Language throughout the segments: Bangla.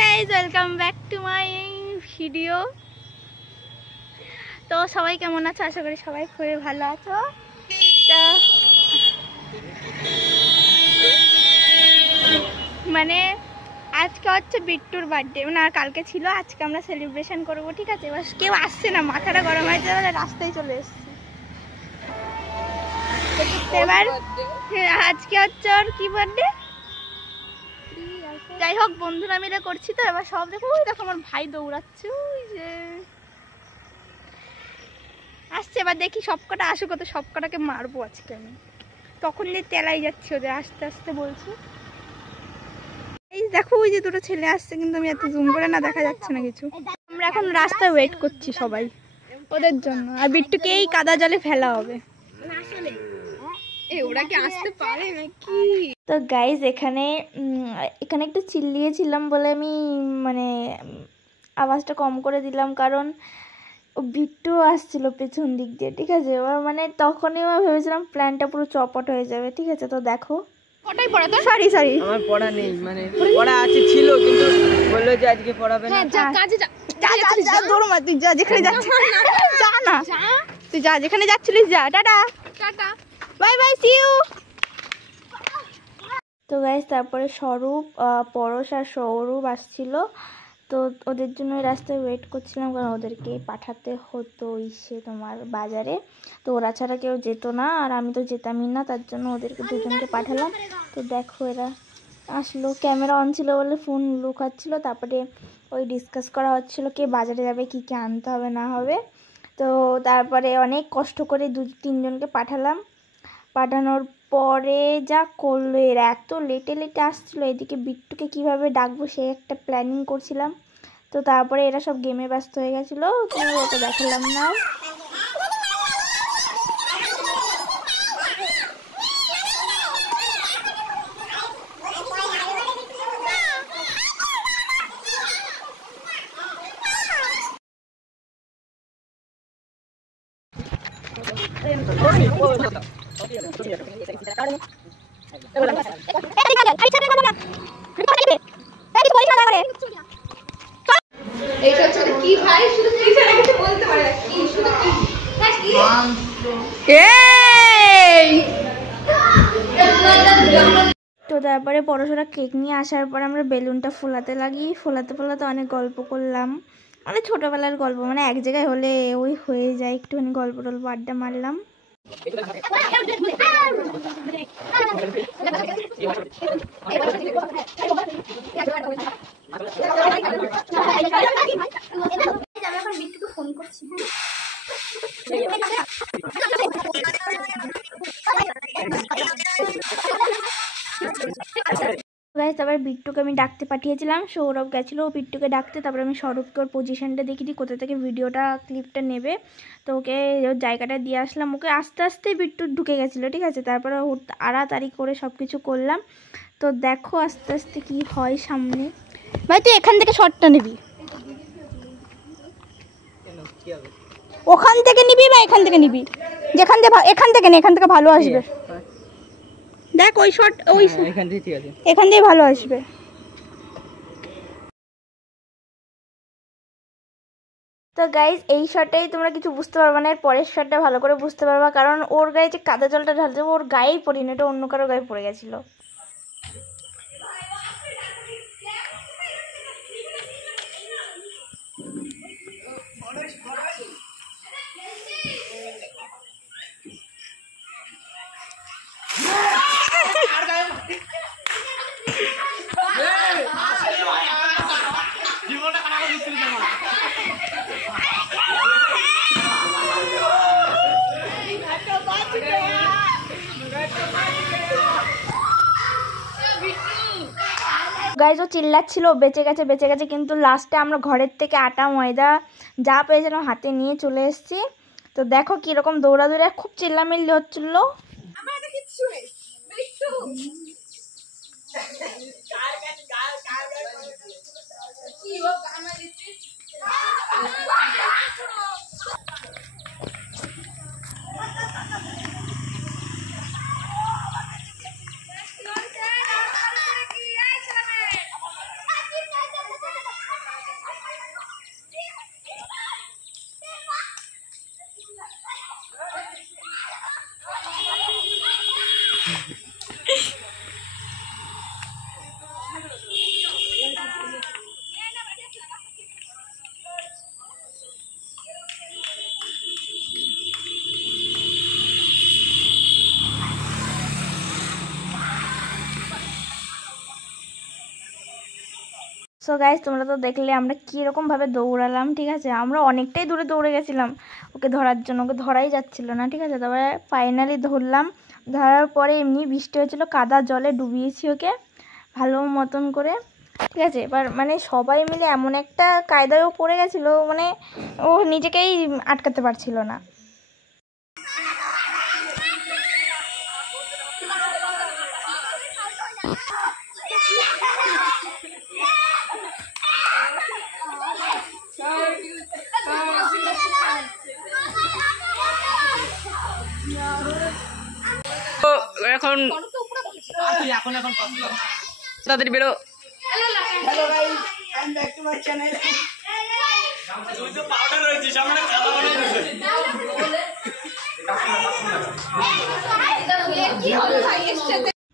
Guys welcome back to my video. তো সবাই কেমন আছো? আশা করি সবাই খুবই ভালো আছো। তা মানে আজকে হচ্ছে বিট্টুর বার্থডে, মানে আর কালকে ছিল, আজকে আমরা সেলিব্রেশন করবো, ঠিক আছে? এবার কেউ আসছে না, মাথাটা গরম হয়েছে, রাস্তায় চলে এসছি। এবার আজকে হচ্ছে ওর কি বার্থডে, যাই হোক বন্ধুরা মিলে করছি। তো এবার সব দেখো, ওই দেখো আমার ভাই দৌড়াচ্ছে, ওই যে আসছে। এবার দেখি সবকটা আসুক, তো সবকটাকে মারবো আজকে আমি। তখন যে তেলাই যাচ্ছে ওদের, আস্তে আস্তে বলছি। এই দেখো ওই যে দুটো ছেলে আসছে, কিন্তু আমি এত জুম করে না, দেখা যাচ্ছে না কিছু। আমরা এখন রাস্তায় ওয়েট করছি সবাই ওদের জন্য, আর বিট্টুকে এই কাদা জলে ফেলা হবে। ওরা কি আসতে পারে নাকি? তো গাইজ এখানে একটু চিল্লিয়েছিলাম বলে আমি মানে আওয়াজটা কম করে দিলাম, কারণ ও বিট্টু আসছিল পেছন দিক দিয়ে, ঠিক আছে? এবার মানে তখনই আমি ভেবেছিলাম প্ল্যানটা পুরো চপট হয়ে যাবে, ঠিক আছে? তো দেখো কটাই পড়া তো? সরি আমার পড়া নেই, মানে পড়া আছে ছিল, কিন্তু বললো যে আজকে পড়াবে না। যা কাজে যা, যা দৌড় মার, তুই যা যেখানে যাচ্ছিস, যা না তুই যা যেখানে যাচ্ছিলিস, যা। Tata tata, bye bye, see you. তো গাইস তারপরে স্বরূপ, পরশ আর সৌরভ আসছিল, তো ওদের জন্য ওই রাস্তায় ওয়েট করছিলাম, কারণ ওদেরকে পাঠাতে হতো ইসে তোমার বাজারে। তো ওরা ছাড়া কেউ যেত না, আর আমি তো যেতামই না, তার জন্য ওদেরকে দুজনকে পাঠালাম। তো দেখো এরা আসলো, ক্যামেরা অন ছিল বলে ফোন লুকাচ্ছিল। তারপরে ওই ডিসকাস করা হচ্ছিল কে বাজারে যাবে, কী কী আনতে হবে না হবে। তো তারপরে অনেক কষ্ট করে তিনজনকে পাঠালাম। পাঠানোর পরে যা করলো, এরা এত লেটে আসছিলো, এদিকে বিট্টুকে কিভাবে ডাকবো সে একটা প্ল্যানিং করছিলাম। তো তারপরে এরা সব গেমে ব্যস্ত হয়ে গেছিলো, তো ওটা দেখালাম না। তো তারপরে পড়াশোনা কেক নিয়ে আসার পর আমরা বেলুনটা ফোলাতে লাগি, ফোলাতে অনেক গল্প করলাম, মানে ছোটবেলার গল্প, মানে এক জায়গায় হলে ওই হয়ে যায়, একটুখানি গল্প টল্প আড্ডা মারলাম। ফোন করছি, তারপর বিট্টুকে আমি ডাকতে পাঠিয়েছিলাম, সৌরভ গেছিলো বিট্টুকে ডাকতে। তারপরে আমি সৌরভকে ওর পজিশনটা দেখিয়ে দিই, কোথা থেকে ভিডিওটা ক্লিপটা নেবে। তো ওকে ওর জায়গাটা দিয়ে আসলাম, ওকে আস্তে আস্তে বিট্টু ঢুকে গেছিলো, ঠিক আছে? তারপরে ওর তাড়াতাড়ি করে সব কিছু করলাম। তো দেখো আস্তে আস্তে কি হয় সামনে। ভাই তুই এখান থেকে শটটা নিবি, ওখান থেকে নিবি বা এখান থেকে নিবি, যেখান থেকে এখান থেকে নে, এখান থেকে ভালো আসবে। দেখ ওই শট, ওই এখান থেকে ঠিক আছে, এখান থেকে ভালো আসবে। তো গাইজ এই শটেই তোমরা কিছু বুঝতে পারবে না, এর পরের শটটা ভালো করে বুঝতে পারবা, কারণ ওর গায়ে যে কাদা জলটা ঢালছে ওর গায়েই পড়িনি, এটা অন্য কারো গায়ে পড়ে গেছিলো। গাইজ ও চিল্লাচ্ছিল বেঁচে গেছে, কিন্তু লাস্টে আমরা ঘরের থেকে আটা ময়দা যা পেয়েছিলাম হাতে নিয়ে চলে এসেছি। তো দেখো কিরকম দৌড়াদৌড়ি, খুব চিল্লামিল্লি হচ্ছিল। সো গাইস তোমরা তো দেখলে আমরা কীরকমভাবে দৌড়ালাম, ঠিক আছে। আমরা অনেকটাই দূরে দৌড়ে গেছিলাম ওকে ধরার জন্য, ওকে ধরাই যাচ্ছিল না, ঠিক আছে। তারপরে ফাইনালি ধরলাম। ধরার পরে এমনি বৃষ্টি হয়েছিলো, কাদা জলে ডুবিয়েছি ওকে ভালো মতন করে, ঠিক আছে। এবার মানে সবাই মিলে এমন একটা কায়দায়ও পড়ে গেছিলো, মানে ও নিজেকেই আটকাতে পারছিল না। এখন তাড়াতাড়ি বেরো। Hello guys, I am back to my channel. তুই তো পাউডার রয়েছিস, সামনে খাওয়া বানাই।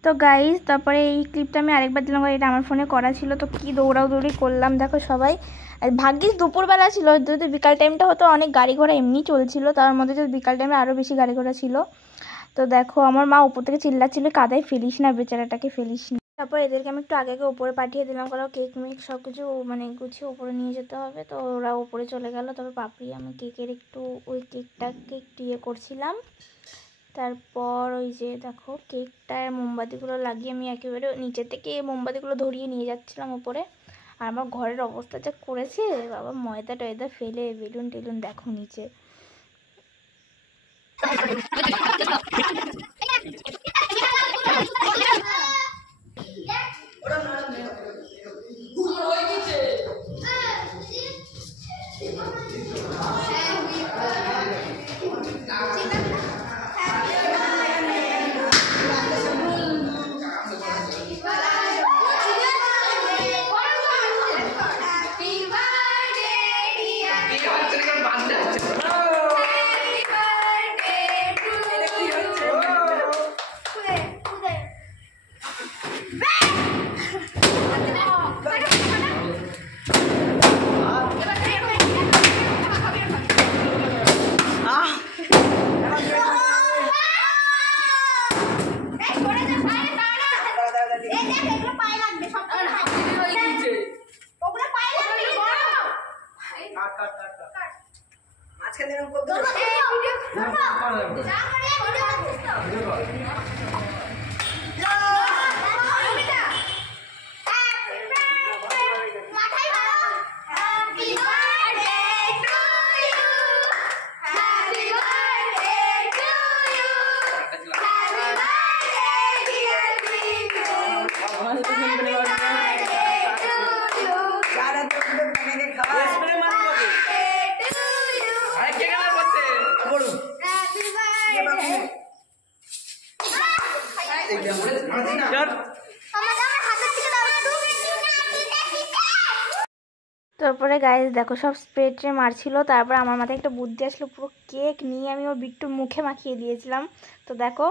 তো গাইস তারপরে এই ক্লিপটা আমি আরেকবার দিলাম, এটা আমার ফোনে করা ছিল। তো কি দৌড়াদৌড়ি করলাম দেখো সবাই। ভাগ্যিস দুপুরবেলা ছিল, যদি বিকাল টাইমটা হতো অনেক গাড়ি ঘোড়া এমনি চলছিল, তার মধ্যে যদি বিকাল টাইমে আরও বেশি গাড়ি ঘোড়া ছিল। তো দেখো আমার মা উপর থেকে চিল্লাচ্ছিল, কাদায় ফেলিস না বেচারাটাকে, ফেলিস না। তারপর এদেরকে আমি একটু আগে উপরে পাঠিয়ে দিলাম, কারণ কেক মেক সব কিছু মানে গুছিয়ে উপরে নিয়ে যেতে হবে। তো ওরা উপরে চলে গেল। তারপর পাপড়ি আমি কেকের একটু ওই কেকটাকে একটু ইয়ে করছিলাম। তারপর ওই যে দেখো কেকটার মোমবাতিগুলো লাগিয়ে আমি একেবারে নিচে থেকে মোমবাতিগুলো ধরিয়ে নিয়ে যাচ্ছিলাম উপরে। আর আমার ঘরের অবস্থা যা করেছে বাবা, ময়দা টয়দা ফেলে বেলুন টেলুন দেখো নিচে। তারপরে গাইস দেখো সব স্প্রে ট্রে মারছিল। তারপর আমার মাথায় একটা বুদ্ধি আসলো, পুরো কেক নিয়ে আমি ওর বিট্টুর মুখে মাখিয়ে দিয়েছিলাম। তো দেখো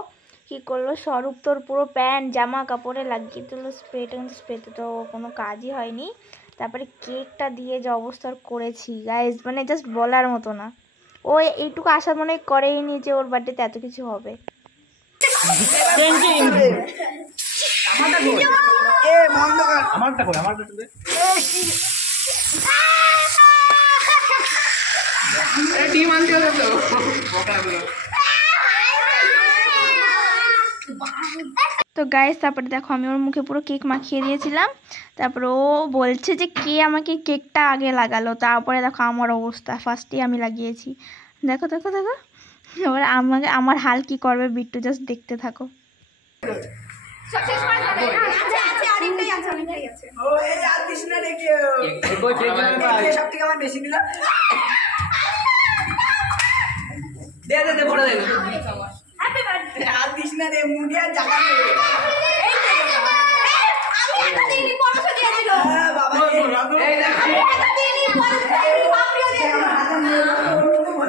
কি করলো স্বরূপ, তোর পুরো প্যান্ট জামা কাপড়ে লাগিয়ে দিল স্প্রেটা, কিন্তু স্প্রেতে তো কোনো কাজই হয়নি। তারপরে কেকটা দিয়ে যে অবস্থা করেছি গাইস, মানে জাস্ট বলার মতো না। ও এইটুকু আশা মনে করেইনি যে ওর বার্থডেতে এত কিছু হবে। তো গাইস তারপরে দেখো আমি ওর মুখে পুরো কেক মাখিয়ে দিয়েছিলাম। তারপরে ও বলছে যে কে আমাকে কেকটা আগে লাগালো। তারপরে দেখো আমার অবস্থা, ফার্স্টেই আমি লাগিয়েছি। দেখো দেখো দেখো এবার আমাকে আমার হাল কি করবে বিট্টু, জাস্ট দেখতে থাকো।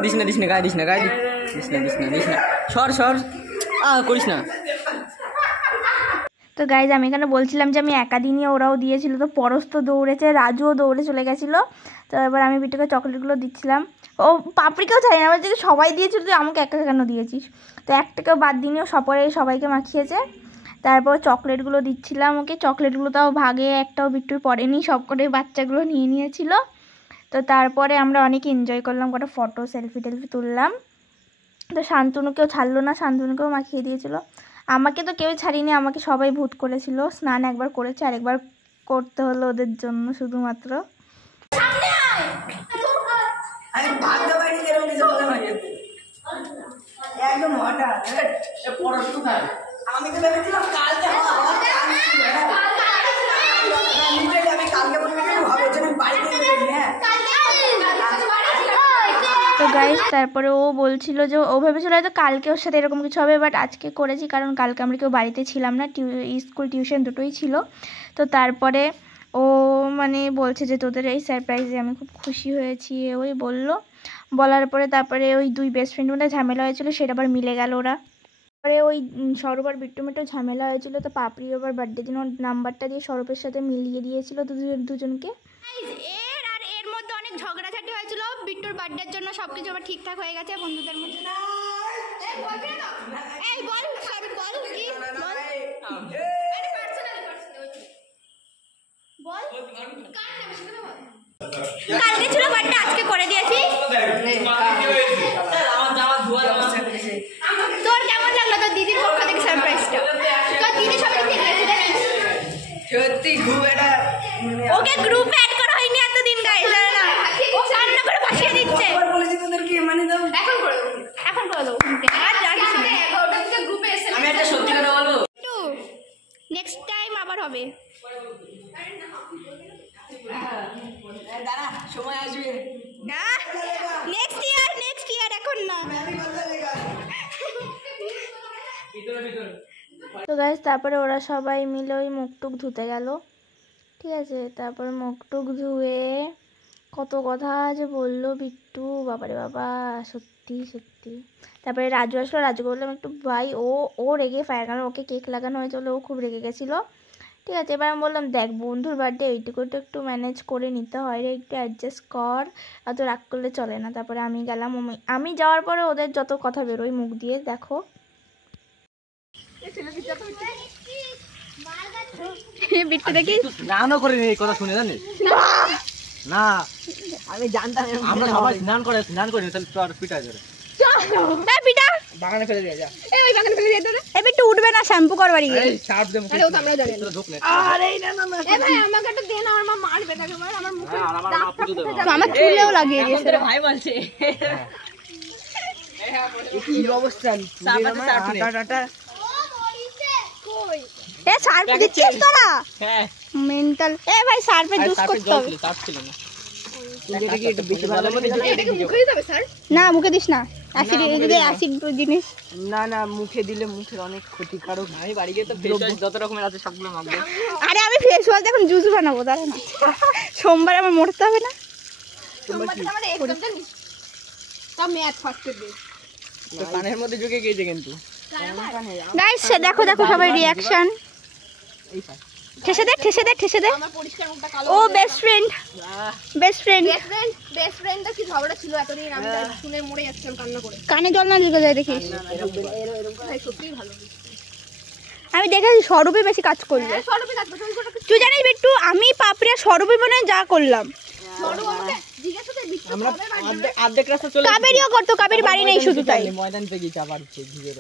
দিস না দিস না গায়ে দিস না, গায়ে দিস না দিস না দিস না, সর সর করিস না। তো গাইজ আমি এখানে বলছিলাম যে আমি একা দিনই ওরাও দিয়েছিল। তো পরশ তো দৌড়েছে, রাজুও দৌড়ে চলে গেছিলো। তো এবার আমি বিটুকে চকলেটগুলো দিচ্ছিলাম। ও পাপড়িকেও চাই না, আমার যদি সবাই দিয়েছিল তুই আমাকে একা কেন দিয়েছিস। তো একটাকেও বাদ দিনিও, সবাইকে মাখিয়েছে। তারপর চকলেটগুলো দিচ্ছিলাম ওকে, চকলেটগুলো তাও ভাগে একটাও বিট্টুর পড়েনি, সব করে বাচ্চাগুলো নিয়ে নিয়েছিল। তো তারপরে আমরা অনেক এনজয় করলাম, কটা ফটো সেলফি টেলফি তুললাম। তো শান্তনুকেও ছাড়লো না, শান্তনুকেও মাখিয়ে দিয়েছিল। আমাকে তো কেউ ছাড়িনি, আমাকে সবাই ভূত করেছিল। স্নান একবার করেছে, আরেকবার করতে হলো ওদের জন্য শুধুমাত্র। একদম হঠাৎ আমি তো ভেবেছিলাম কালকে আমি কালকে হবে বাড়িতে। তো গাইস তারপরে ও বলছিল যে ও ভেবেছিল হয়তো কালকে ওর সাথে এরকম কিছু হবে, বাট আজকে করেছি, কারণ কালকে আমরা কেউ বাড়িতে ছিলাম না, স্কুল টিউশন দুটোই ছিল। তো তারপরে ও মানে বলছে যে তোদের এই সারপ্রাইজে আমি খুব খুশি হয়েছি, ওই বললো। বলার পরে তারপরে ওই দুই বেস্ট ফ্রেন্ড মধ্যে ঝামেলা হয়েছিল, সেটা আবার মিলে গেল ওরা। পরে ওই সৌরভ আর বিট্টু মেট্টু ঝামেলা হয়েছিল, তো পাপড়ি আবার বার্থডে দিন ওর নাম্বারটা দিয়ে সৌরভের সাথে মিলিয়ে দিয়েছিল দুজনকে। এর মধ্যে অনেক ঝগড়াঝাটি হয়েছিল বিট্টুর বার্থডের জন্য, সবকিছু আবার ঠিকঠাক হয়ে গেছে বন্ধুদের মধ্যে। এই বল সাবিক বল কি বল, আরে পার্সোনালি বল কার নাম সেটা বল। কালকে ছিল বার্থডে, আজকে করে দিয়েছি। তোর কেমন লাগলো তোর দিদির পক্ষ থেকে সারপ্রাইজটা? তোর দিদি সবাই সত্যি খুব এটা ওকে গ্রুপে অ্যাড করা হয়নি এতদিন গাইস, জানো না ও কান্না করে ভাসিয়ে দিচ্ছে। বলেছি তোদেরকে মানে দাও, এখন করে দেবো, এখন করে দেবো। আর রাখিস না, ওটা থেকে গ্রুপে এসে আমি একটা সত্যি কথা বলবো, নেক্সট টাইম আবার হবে। দাঁড়া সময় আসবে, নেক্সট ইয়ার এখন না। তো গাইস তারপরে ওরা সবাই মিলে ওই মুখ টুক ধুতে গেল, ঠিক আছে। তারপরে মুখ টুক ধুয়ে কত কথা যে বললো বিট্টু, বাবারে বাবা, সত্যি সত্যি। তারপরে রাজু আসলো, রাজুকে বললাম একটু ভাই, ও রেগে ফায়ার, কারণ ওকে কেক লাগানো হয়েছে বলে ও খুব রেগে গেছিলো, ঠিক আছে। এবার আমি বললাম দেখ বন্ধুর বার্থডে এইটুকু তো একটু ম্যানেজ করে নিতে হয় রে, একটু অ্যাডজাস্ট কর, এত রাগ করলে চলে না। তারপরে আমি গেলাম, আমি যাওয়ার পরে ওদের যত কথা বেরোয় মুখ দিয়ে, দেখো বিট্টু দেখি স্নানও করিনি, এই কথা শুনে জানিস না, আমি জানতাম আমরা সবাই স্নান করিনি, তাহলে তো আর পিটা যাবে। পিটা বাগানে ফেলে দিয়ে যা, এই বাগানে ফেলে দিয়ে দে, এই বিট্টু উঠবে না, শ্যাম্পু কর বাড়ি গিয়ে। এই শার্প দে মুখে, আরে ও তো আমরা জানি ঢোক না। আরে না না না এ ভাই আমাকে একটা দে না, আমার মা মারবে তাকে, আমার মুখে আর আমার মা পুজো দেবে, তো আমার চুলেও লাগিয়ে দিয়েছে। ভাই বলছে কি অবস্থা, টাটা এ সার্ফ দিচ্ছিস তোরা? হ্যাঁ মেন্টাল। এ ভাই সার্ফে জুস করতে হবে। সার্প ছিল না, এটাকে একটু বেশি ভালো এটাকে মুখে দিতে হবে স্যার? না মুখে দিস না, অ্যাসিড এদিকে অ্যাসিড জিনিস। না না মুখে দিলে মুখের অনেক ক্ষতিকারক। আমি বাড়ি গিয়ে তো ফেস ওয়াশ যত রকমের আছে সবগুলো মাখবো। আরে আমি ফেস ওয়াশ এখন জুস বানাবো, দাঁড়া না, সোমবার আমার মরতে হবে না। কানের মধ্যে ঢুকে গিয়েছে কিন্তু। গাইস দেখো দেখো সবাই রিঅ্যাকশন। ঠেসে দে ঠেসে দে ঠেসে দে। ও best friend, best friend. Best ফ্রেন্ডটা কি ঝগড়া ছিল এতদিন, আমি শুনে মরে যাচ্ছিলাম কান্না করে। কানে জল না ঢুকে যায় দেখিস। ভাই সত্যিই ভালো। আমি দেখেছি স্বরূপে বেশি কাজ করলো। সরবে কাজ করতে করতে তুই জানিস বিট্টু, আমি পাপড়িয়া স্বরূপে মনে যা করলাম। সরব আমাকে জিজ্ঞাসা করতে বিট্টু আমরা অর্ধেক রাস্তা চলে কাবেরিও করতো, কাবেরি বাড়ি নেই শুধু তাই। ময়দান পেয়ে গেছি আবার ভিজে